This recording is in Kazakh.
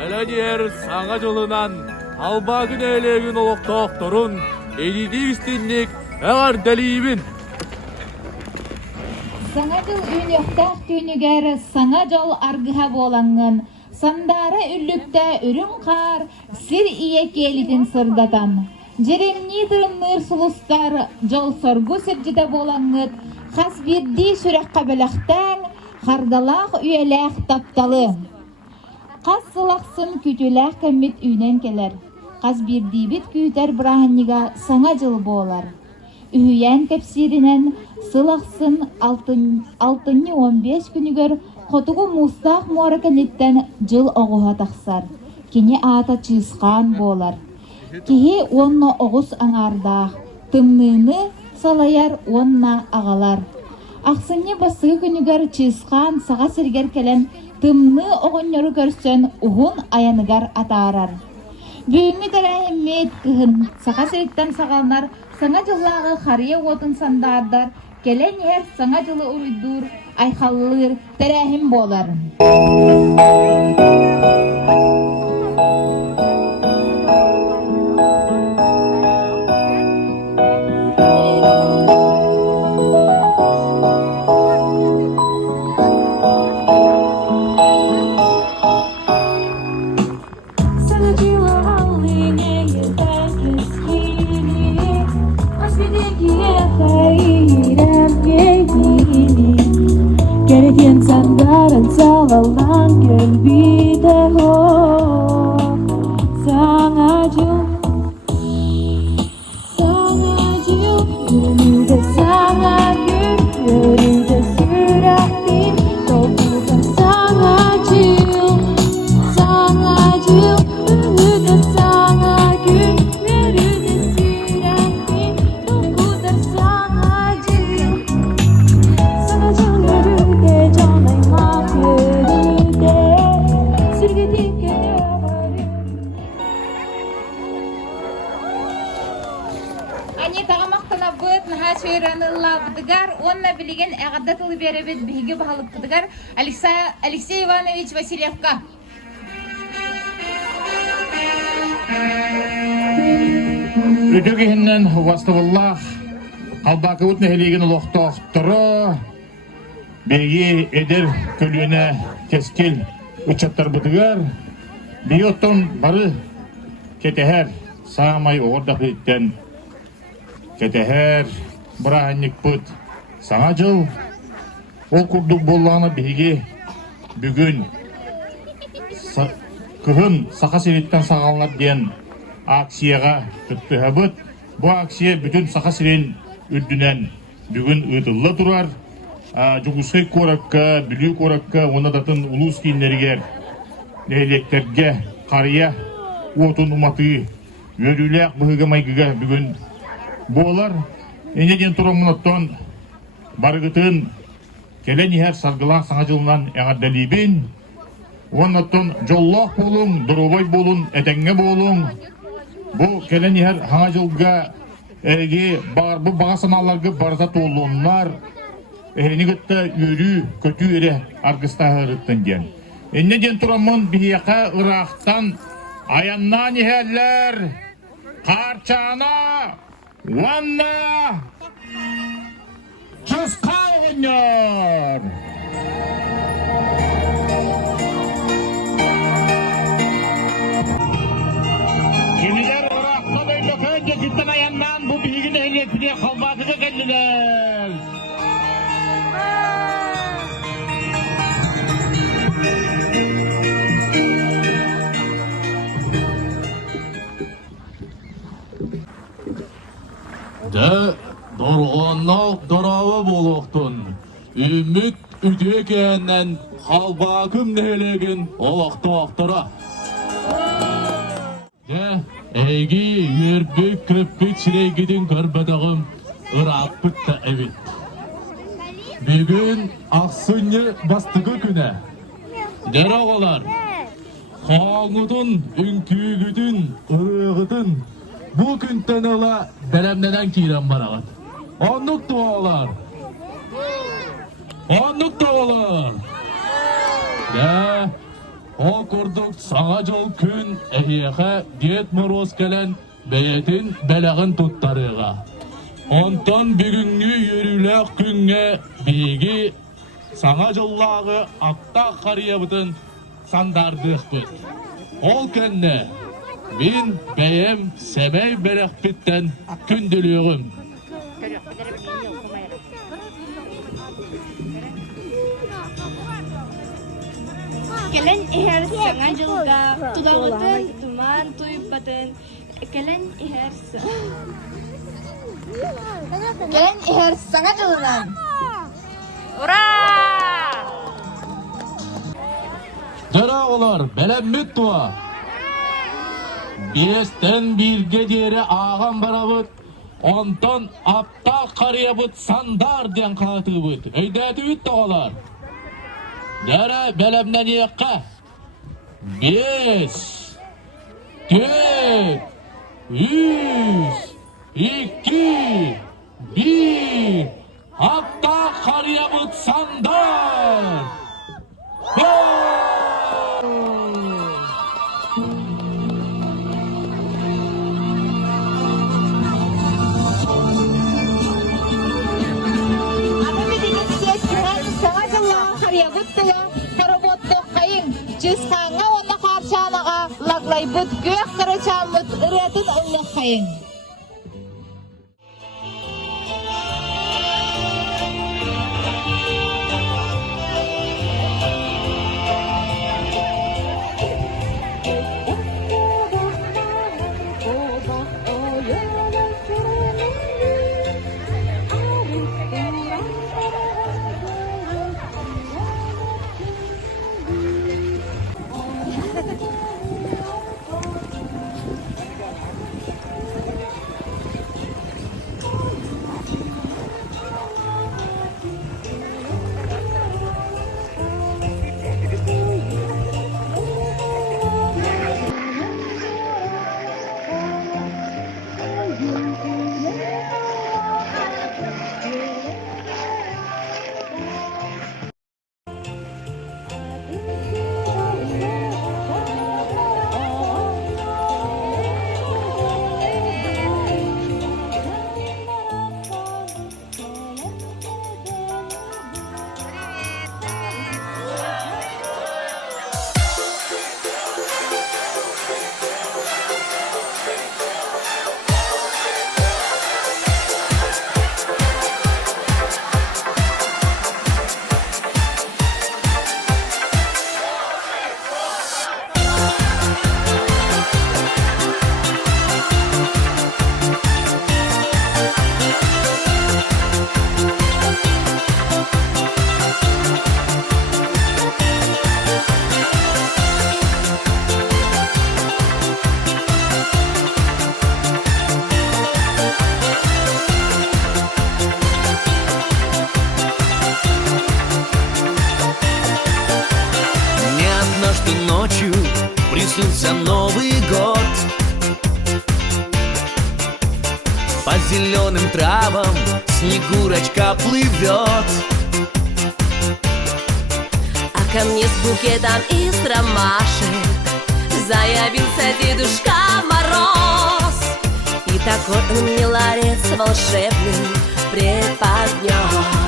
Элениер саңа жылынан албагын элегин олоктоокторун элиди истинник эгар делибин. Саңа жыл үйнөктақ түйнігер саңа жол аргыға болаңын, сандары үллікті үрін қар, сир ие келідін сырдатан. Жеремни тырынныр сулустар жол соргу сіржіде болаңыт, қас бірді сүрек қабылақтан, қардалақ үйеләқ тапталы. Қас сылақсын күтіләқ кәмбет үйнен келер, қас бірді бит күйтер бірағынниға саңа жыл болар. Үйен тепсиринен сылақсын 6-15 күнігер қотуғы мұстақ муараканеттен жыл оғуға тақсар. Кені ата чызған болар. Кеге онна оғыз аңардақ, тымныны салаяр онна ағалар. Ақсынне басығы күнігер чызған саға сіргер келен тымны оғыннары көрсен ұғын аяныгар атарар. Бүйімі дәрәйіммет кіғын саға сіріктен сағалнар саңа жыллағы қария отын сандардар, келен ер саңа жылы ұйдур, айқалылыр, тәрәхім болар. Gereken sandaran savalan gelbi de ho Sangaju Yürüde sangaju Yürüde süratin Topuda sangaju Yürüde sangaju Yürüde süratin Topuda sangaju Ани тағамақтана бұд, наға шөйранылла бұдығар, онна білеген әғаддатылы беребет бігі бағылып бұдығар Алексей Иванович Васильевка. Үдігінен вастывыллах, қалбақы өтіне хелеген ұлықтақтыры, бейге едер көліне тескел ұчаттар бұдығар, бейоттон бары кетехер сағамай оғырдақ еттен. Кетехер бірағынник бұд саңа жыл, ол күрдік болғаны бейге бүгін күхін сақа сереттен сағалынар ден акцияға түтті әбіт. Бұл акция бүтін сақа серен үрдінен бүгін ұйтылы тұрар. Жүгісқай қоракка, бүлі қоракка, онадатын ұлыс кейінлергер нәйлектерге қария отын ұматы өріләк бұғыға майгыға бүгін болар. Енеден тұрымыноттон барғытын келен ехер сарғылақ саңа жылынан әғаддалибін. Оннаттон жоллақ болуң, дұрубай болуң, әтәңге болуң. Бұл келен ехер хаңа жылға әге бұл баға саналарға барза толуынлар. Әйнігітті үрі, көті өрі арғыстағы ұрыттын ден. Енеден тұрымын бейеқа ұрақтан аяннан ехерлер қарчана Ванна Чускауынер! Кемелер ұраққа бөйлөкөнде күттен аяннан бұл бейгін әйлекіне қалбатығы кәлілер. Де дорғаннақ дұрауы болуқтын, үміт үдекеннен қалбақым нелеген олақтуақтыра. Де әйге өрбік кіріппет шірейгеден көрбедіғым ұрақ бітті әбет. Бүгін ақсыны бастығы күні. Дер ағалар, қаңыдың, үнкүйгідің, ұрығыдың, bu günden ola delemneden kiren barağıt. Onluk dualar. Onluk dualar. Ya Ол курдук саңа жол күн эхиэхэ Дед Мороз келен бэйэтин бэлэгин туттарыга. Онтон бүгүнгү йөрүлөк күнгө биги саңа жоллагы атта карыябытын сандардыхпыт. Ол көнне мен бәйем сәбәй бәрәхпиттен күнділігім. Kalian ihar sanga juga tudawatan tuman tuyubatan kalian ihar Kalian ihar sanga julunan. Dara olar, bəlemmit tuğa. Besten birge dere ağam barabıt, ondan apta karıyabıt sandar diyen katıbıt. Öydəti üt doğalar. Dara belemden yekka. 5, 4, 3, 2, 1. Apta karıyabıt sandar. Cüskanğa ona karşanağa laglaybıt gök kırıçamıt ıratın onluk kayın. Ночью приснился Новый год. По зеленым травам Снегурочка плывет, А ко мне с букетом из ромашек заявился Дедушка Мороз. И такой он мне ларец волшебный преподнес.